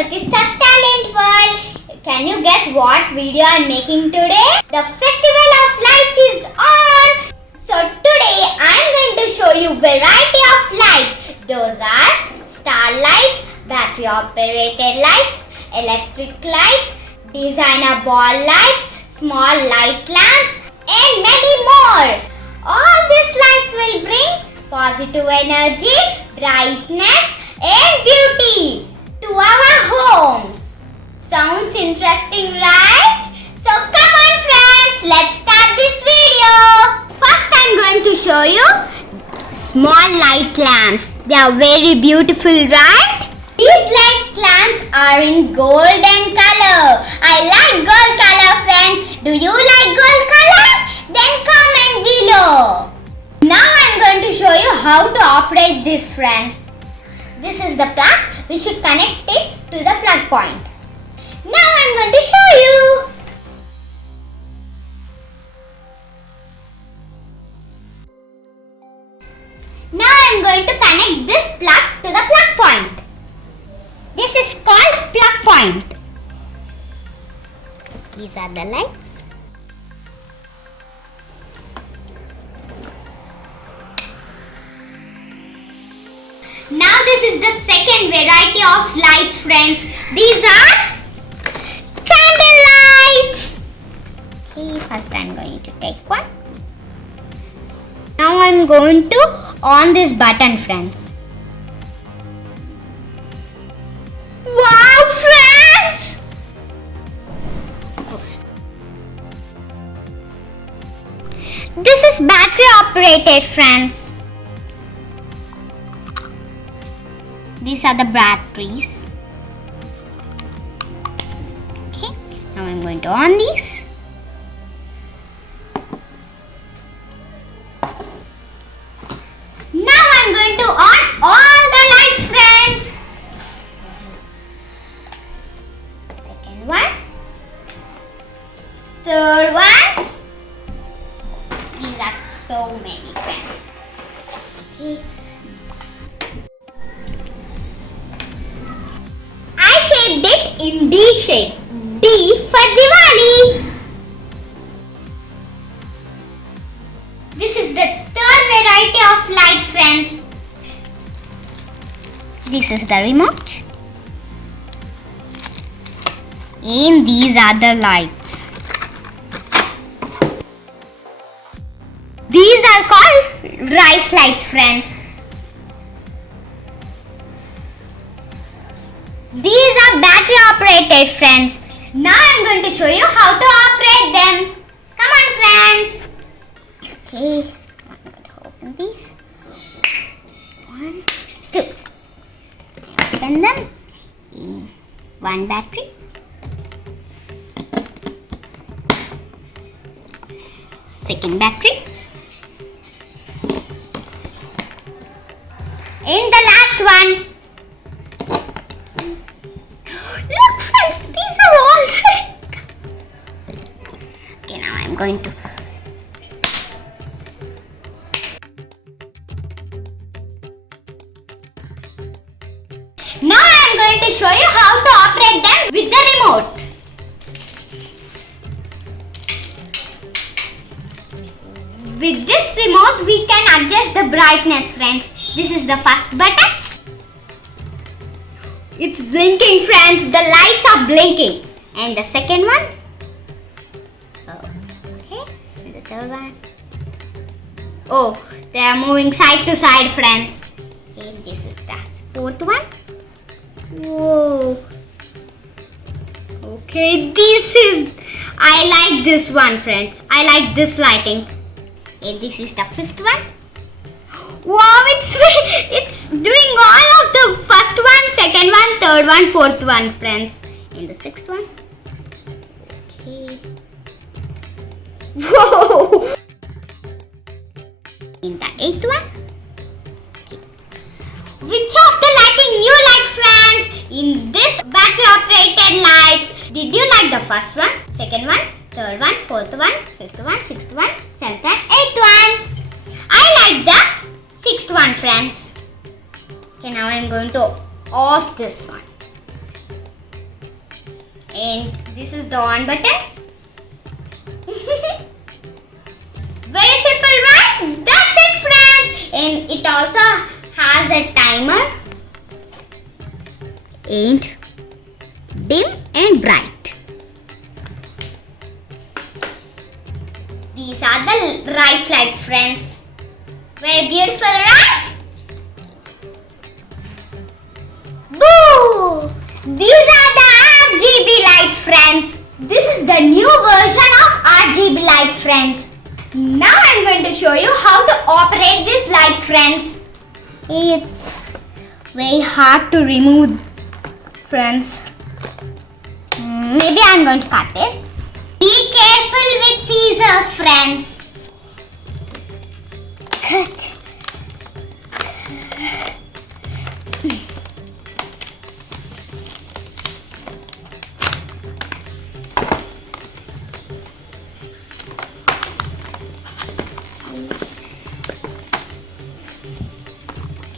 Prathishta's Talent World. Can you guess what video I'm making today? The Festival of Lights is on. So today I'm going to show you variety of lights. Those are star lights, battery operated lights, electric lights, designer ball lights, small light lamps and many more. All these lights will bring positive energy, brightness and beauty to our homes. Sounds interesting, right? So come on friends, let's start this video. First I'm going to show you small light lamps. They are very beautiful, right? These light lamps are in golden color. I like gold color, friends. Do you like gold color? Then comment below. Now I'm going to show you how to operate this, friends. This is the plug. We should connect it to the plug point. Now I'm going to show you. Now I'm going to connect this plug to the plug point. This is called plug point. These are the lights. Now this is the second variety of lights, friends. These are candle lights. Okay, first I'm going to take one. Now I'm going to on this button, friends. Wow, friends! This is battery operated, friends. These are the batteries. Okay, now I'm going to on these. Now I'm going to on all the lights, friends. Second one. Third one. These are so many, friends. Okay. It in D shape. D for Diwali. This is the third variety of light, friends. This is the remote. And these are the lights. These are called rice lights, friends. These are battery operated, friends. Now I'm going to show you how to operate them. Come on, friends. Okay, I'm going to open these. 1, 2. Open them. One battery. Second battery. And the last one. Look, friends, these are all ready. Okay, now I'm going to. Now I'm going to show you how to operate them with the remote. With this remote, we can adjust the brightness, friends. This is the first button. It's blinking, friends. The lights are blinking. And the second one. Oh, okay. And the third one. Oh, they are moving side to side, friends. And this is the fourth one. Whoa. Okay, I like this one, friends. I like this lighting. And this is the fifth one. Wow, it's doing all of the first one, second one, third one, fourth one, friends. And the sixth one. Okay. Whoa! In the eighth one. Okay. Which of the lighting you like, friends? In this battery operated lights, did you like the first one, second one, third one, fourth one, fifth one, sixth one, seventh one, eighth one? I like the sixth one, friends. Okay, now I'm going to off this one. And this is the on button. Very simple, right? That's it, friends. And it also has a timer. And dim and bright. These are the rice lights, friends. Very beautiful, right? Boo! These are the RGB lights, friends. This is the new version of RGB lights, friends. Now I'm going to show you how to operate these lights, friends. It's very hard to remove, friends. Maybe I'm going to cut it. Be careful with scissors, friends. Cut.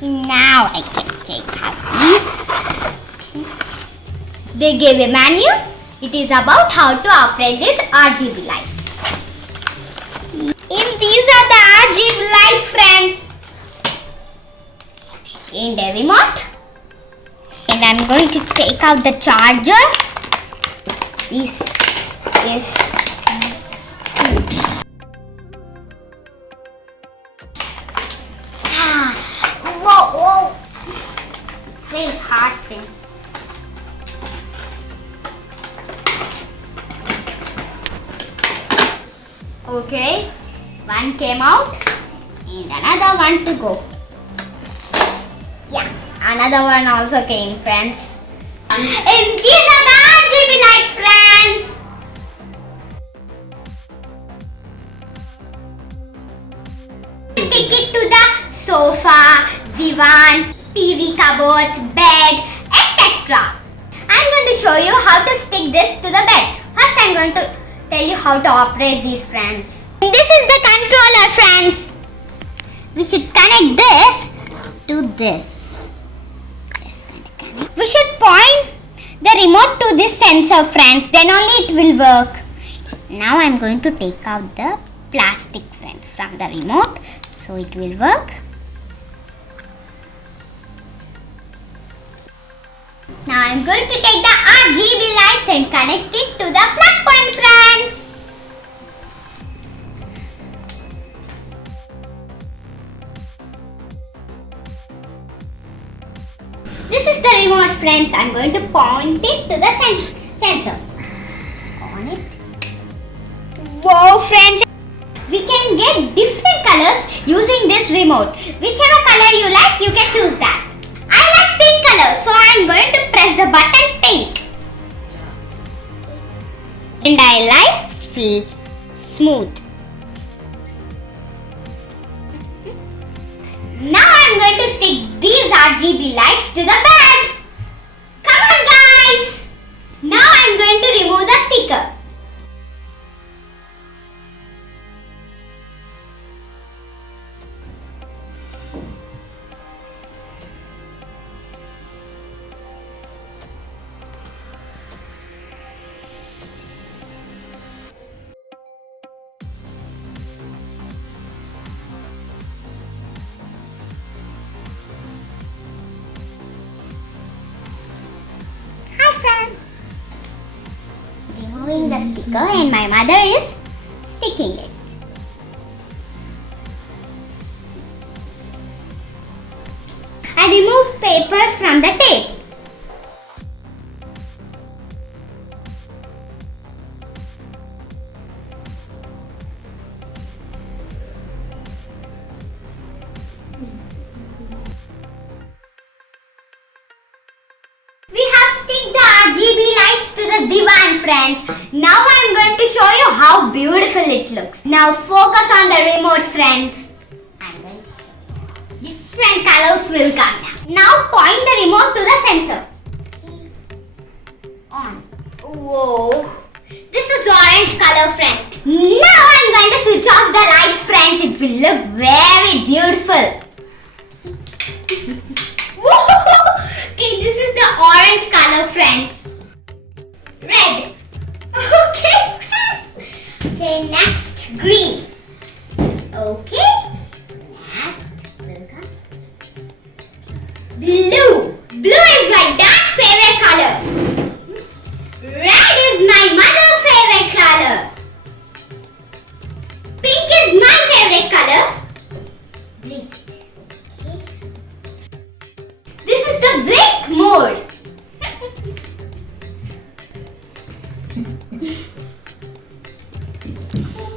Now I can take out this. They gave a manual. It is about how to operate these RGB lights. And these are the RGB lights, friends. And a remote. And I'm going to take out the charger. This is whoa. It's very hard, friends. Okay, one came out and another one to go. Yeah, another one also came, friends. And these are the RGB lights, friends. Stick it to the sofa, divan, TV cupboards, bed, etc. I'm going to show you how to stick this to the bed. First, I'm going to tell you how to operate these, friends. This is the controller, friends. We should connect this to this. We should point the remote to this sensor, friends. Then only it will work. Now I'm going to take out the plastic, friends, from the remote so it will work. Now I'm going to take the RGB lights and connect it to the plug point, friends. This is the remote, friends. I'm going to point it to the sensor. On it. Wow, friends. We can get different colors using this remote. Whichever color you like, you can choose that. I like pink color, so I'm going to press the button pink. And I like smooth. Now I'm going to stick these RGB lights to the bed. Come on, guys. Now I'm going to remove the sticker. Friends, removing the sticker and my mother is sticking it. I removed paper from the tape. RGB lights to the divan, friends. Now I'm going to show you how beautiful it looks. Now focus on the remote, friends. I'm going to show you. Different colors will come now. Now point the remote to the sensor. On. Whoa. This is orange color, friends. Now I'm going to switch off the lights, friends. It will look very beautiful. Okay, this is the orange color, friends. Red. Blue. Blue is my dad's favorite color. Red is my mother's favorite color. Pink is my favorite color. Green. This is the brick mold.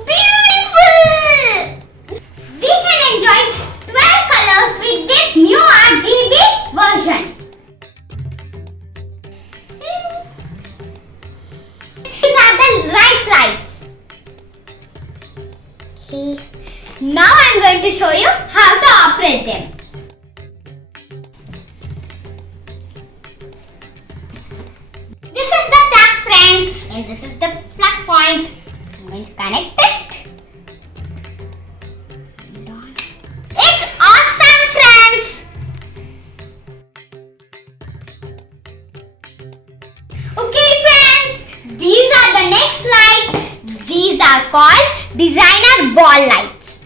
Beautiful! We can enjoy 12 colors with this new RGB version. These are the rice lights. Okay. Now I'm going to show you how to operate them. This is the plug, friends, and this is the plug point. I'm going to connect it. It's awesome, friends! Okay, friends, these are the next lights. These are called designer ball lights.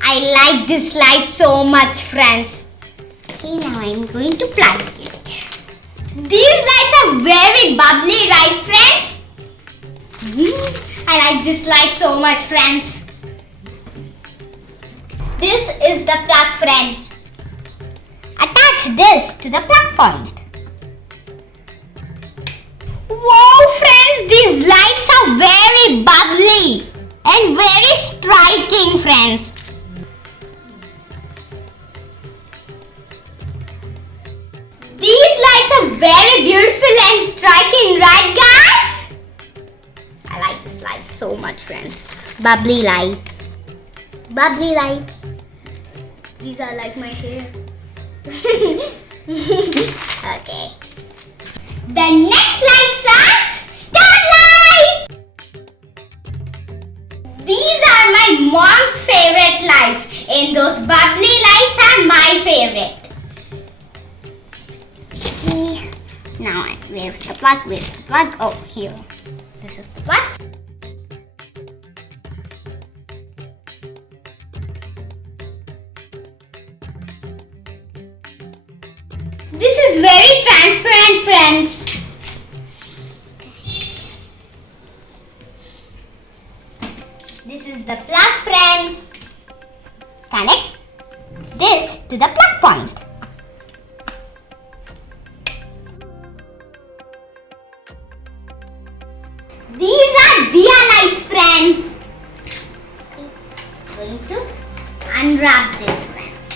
I like this light so much, friends. Okay, now I'm going to plug it. These lights are very bubbly, right, friends? I like this light so much, friends. This is the plug, friends. Attach this to the plug point. Wow, friends, these lights are very bubbly and very striking, friends. These lights are very beautiful and striking, right, guys? I like this light so much, friends. Bubbly lights. Bubbly lights. These are like my hair. Okay. The next lights are starlights. These are my mom's favorite lights, and those bubbly lights are my favorite. Okay. Now, where's the plug? Where's the plug? Oh, here. This is the plug. This is very transparent, friends. This is the plug, friends. Connect this to the plug point. These are Diya lights, friends. I'm going to unwrap this, friends.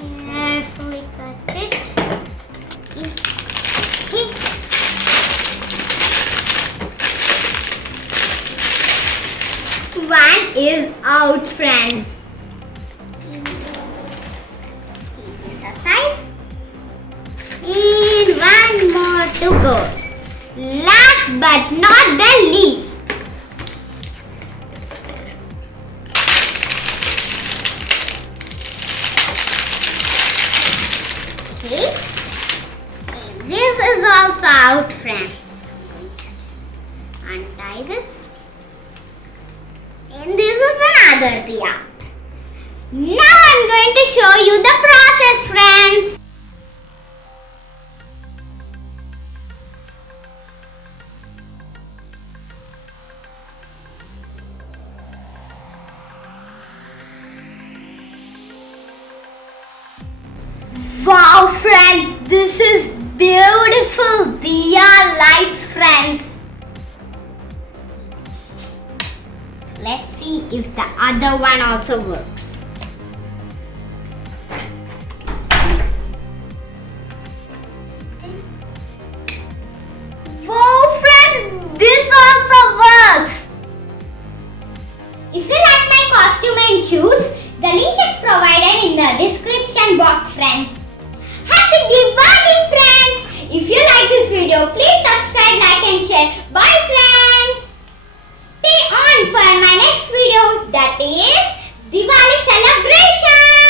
Carefully cut it. One is out, friends. Keep this aside. And one more to go. Last but not the least. Okay. And this is also out, friends. I'm going to just untie this. And this is another diya. Now I'm going to show you the process, friends. Wow, friends, this is beautiful diya lights, friends. Let's see if the other one also works. Wow, friends, this also works. If you like my costume and shoes, the link is provided in the description box, friends. Happy Diwali, friends! If you like this video, please subscribe, like and share. Bye, friends! Stay on for my next video, that is Diwali celebration!